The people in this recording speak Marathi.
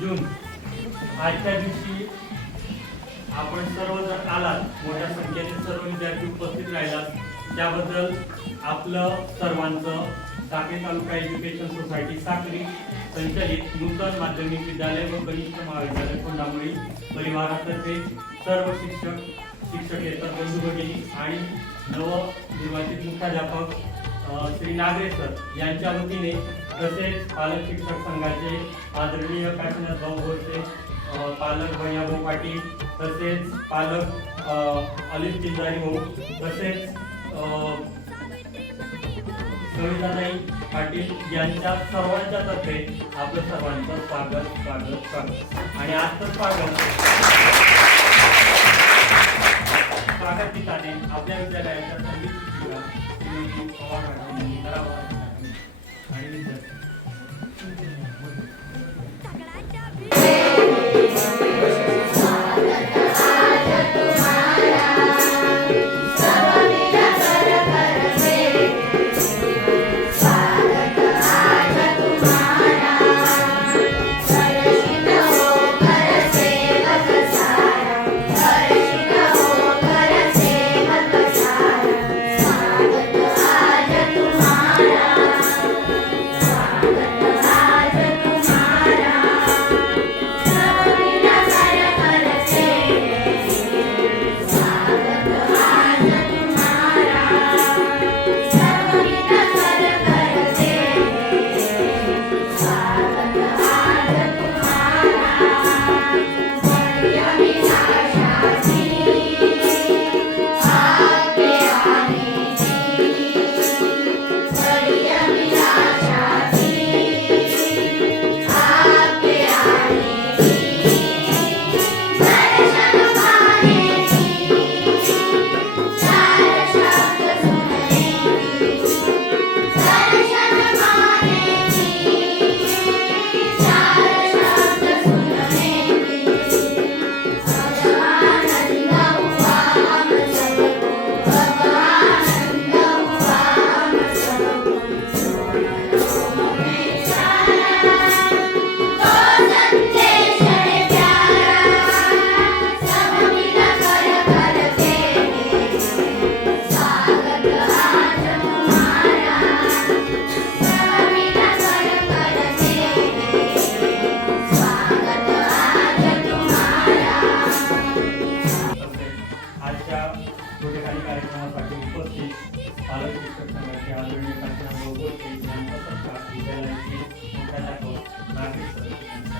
जून आजच्या दिवशी आपण सर्वजण आलात, मोठ्या संख्येने सर्व विद्यार्थी उपस्थित राहिलात त्याबद्दल आपलं सर्वांचं साक्री तालुका एज्युकेशन सोसायटी साक्री संचलित नूतन माध्यमिक विद्यालय व कनिष्ठ महाविद्यालय खोंडामुळी परिवारातर्फे सर्व शिक्षकेतर बंधू भगिनी आणि नवनिर्वाचित मुख्याध्यापक श्री नागरे सर यांच्या वतीने तसेच पालक शिक्षक संघाचे आदरणीय काशीनाथ भाऊ भोसले, पालक भैयाभाऊ पाटील, तसेच पालक अलिफ चिंजारी भाऊ, तसेच सविताताई पाटील यांच्या सर्वांच्या तर्फे आपलं सर्वांचं स्वागत स्वागत स्वागत. आणि आजचं स्वागत गीताने आपल्या विद्यालयाच्या संगीत शिक्षिका श्रीमती पवार मॅडम यांनी करावं आणि विद्यार्थी आजच्या छोटेखानी कार्यक्रमासाठी उपस्थित पालक शिक्षक संघाचे आदरणीय काशीनाथराव गोडके यांचा सत्कार विद्यालयाचे मुख्याध्यापक नागरिक सर यांच्या